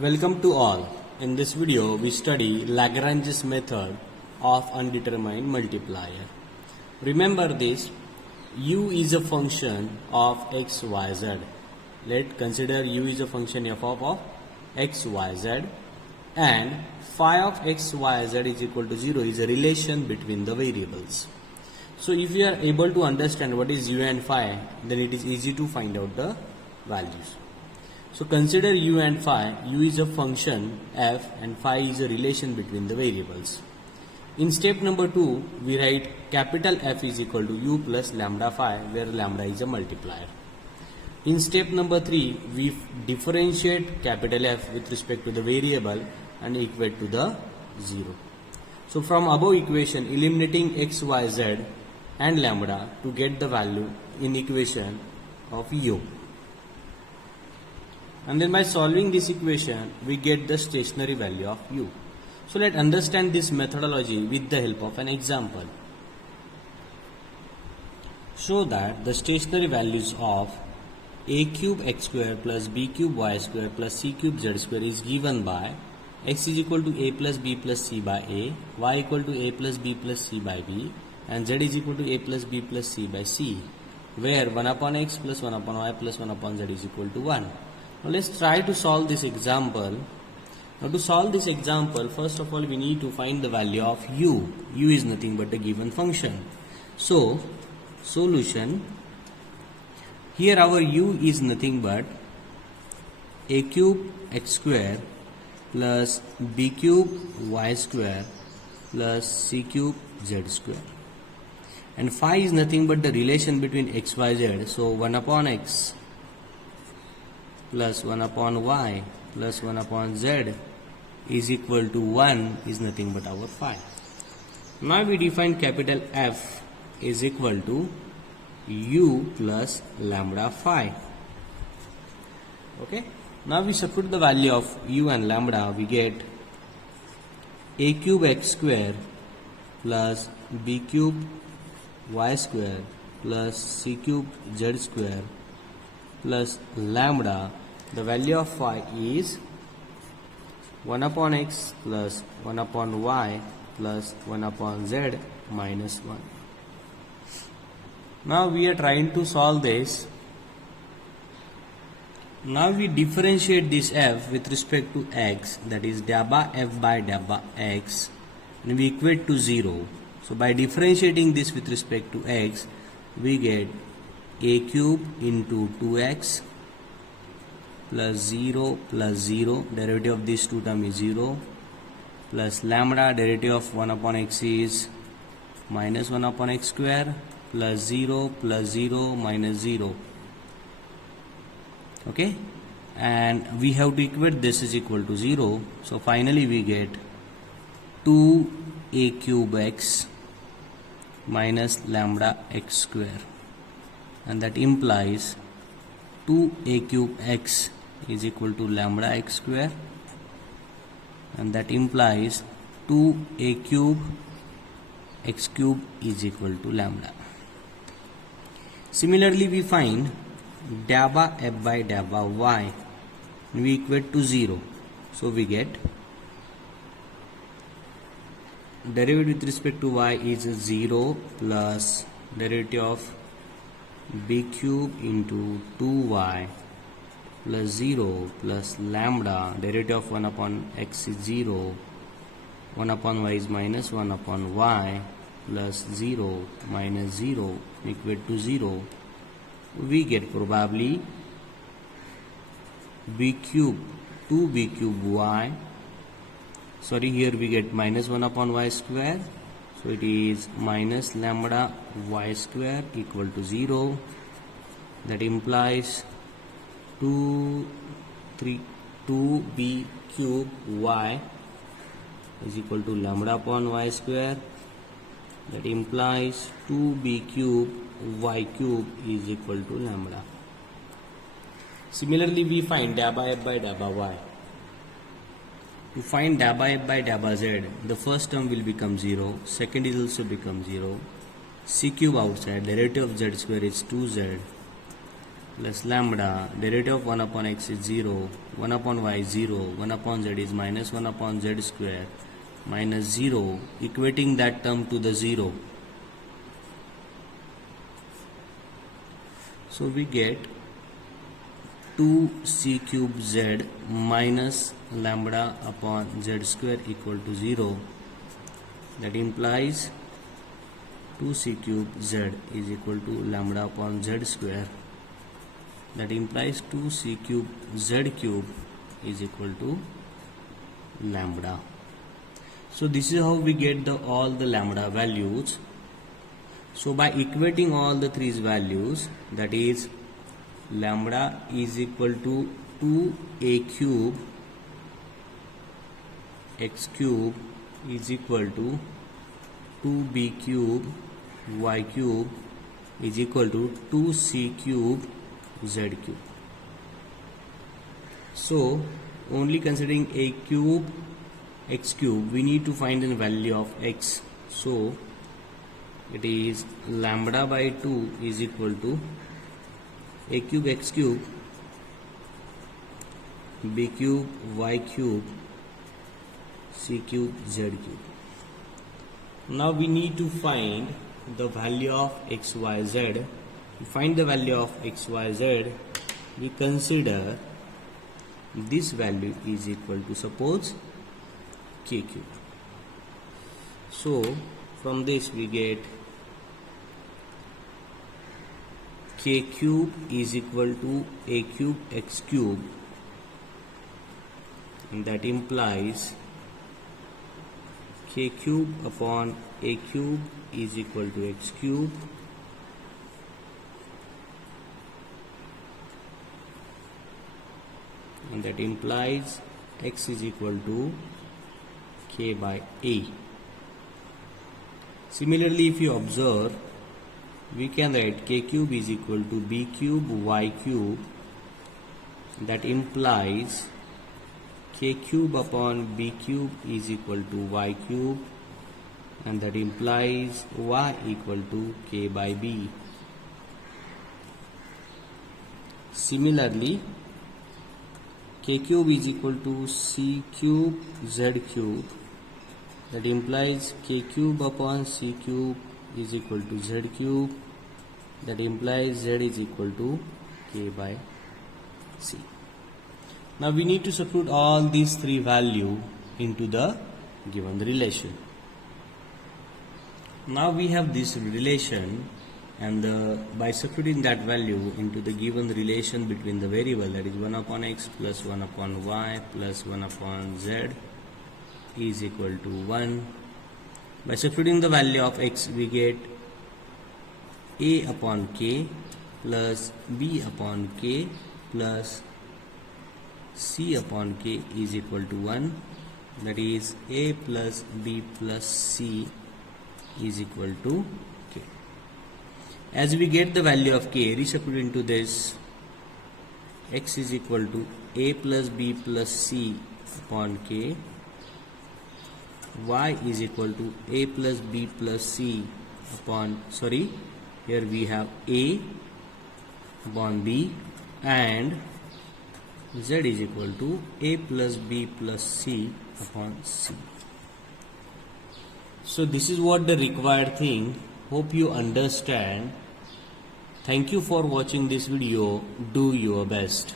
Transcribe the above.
Welcome to all. In this video, we study Lagrange's method of undetermined multiplier. Remember this, u is a function of x, y, z. Let's consider u is a function f of x, y, z, and phi of x, y, z is equal to 0 is a relation between the variables. So if you are able to understand what is u and phi, then it is easy to find out the values. So consider u and phi. U is a function f and phi is a relation between the variables. In step number 2, we write capital F is equal to u plus lambda phi, where lambda is a multiplier. In step number 3, we differentiate capital F with respect to the variable and equate to the 0. So from above equation, eliminating x, y, z and lambda to get the value in equation of u. And then by solving this equation, we get the stationary value of u. So let's understand this methodology with the help of an example. Show that the stationary values of a cube x square plus b cube y square plus c cube z square is given by x is equal to a plus b plus c by a, y equal to a plus b plus c by b, and z is equal to a plus b plus c by c, where 1 upon x plus 1 upon y plus 1 upon z is equal to 1. Now let's try to solve this example. Now to solve this example, first of all we need to find the value of u. U is nothing but a given function. So solution, here our u is nothing but a cube x square plus b cube y square plus c cube z square. And phi is nothing but the relation between x, y, z. So 1 upon x plus 1 upon y plus 1 upon z is equal to 1 is nothing but our phi. Now we define capital F is equal to u plus lambda phi. Okay. Now we substitute the value of u and lambda. We get a cube x square plus b cube y square plus c cube z square plus lambda. The value of phi is 1 upon x plus 1 upon y plus 1 upon z minus 1. Now we are trying to solve this. Now we differentiate this f with respect to x, that is dabba f by dabba x, and we equate to 0. So by differentiating this with respect to x, we get a cube into 2x plus 0 plus 0, derivative of these two terms is 0, plus lambda, derivative of 1 upon x is minus 1 upon x square, plus 0 minus 0. Okay, and we have to equate this is equal to 0. So finally we get 2a cube x minus lambda x square, and that implies 2a cube x is equal to lambda x square, and that implies 2a cube x cube is equal to lambda. Similarly, we find dabba f by dabba y, and we equate to 0. So we get derivative with respect to y is 0 plus derivative of b cube into 2y plus 0 plus lambda, derivative of 1 upon x is 0, 1 upon y is minus 1 upon y plus 0 minus 0 equate to 0. We get probably b cube 2b cube y, sorry, here we get minus 1 upon y square, so it is minus lambda y square equal to 0. That implies 2b cube y is equal to lambda upon y square. That implies 2b cube y cube is equal to lambda. Similarly, we find dabba f by dabba y. To find dabba f by dabba z, the first term will become 0, second is also become 0, c cube outside, derivative of z square is 2z, plus lambda, derivative of 1 upon x is 0, 1 upon y is 0, 1 upon z is minus 1 upon z square minus 0, equating that term to the 0. So we get 2c cube z minus lambda upon z square equal to 0. That implies 2c cube z is equal to lambda upon z square. That implies 2c cube z cube is equal to lambda. So this is how we get all the lambda values. So by equating all the three values, that is lambda is equal to 2a cube x cube is equal to 2b cube y cube is equal to 2c cube z cube. So only considering a cube x cube, we need to find the value of x. So it is lambda by 2 is equal to a cube x cube, b cube y cube, c cube z cube. Now we need to find the value of x, y, z. To find the value of x, y, z, we consider this value is equal to, suppose, k cube. So from this we get k cube is equal to a cube x cube, and that implies k cube upon a cube is equal to x cube, and that implies x is equal to k by a. Similarly, if you observe, we can write k cube is equal to b cube y cube. That implies k cube upon b cube is equal to y cube, and that implies y equal to k by b. Similarly, k cube is equal to c cube z cube. That implies k cube upon c cube is equal to z cube. That implies z is equal to k by c. Now we need to substitute all these three values into the given relation. Now we have this relation, and by substituting that value into the given relation between the variable, that is 1 upon x plus 1 upon y plus 1 upon z is equal to 1. By substituting the value of x, we get a upon k plus b upon k plus c upon k is equal to 1. That is a plus b plus c is equal to k. As we get the value of k, resubstitute into this, x is equal to a plus b plus c upon k, y is equal to a plus b plus c upon, here we have a upon b, and z is equal to a plus b plus c upon c. So this is what the required thing. Hope you understand. Thank you for watching this video. Do your best.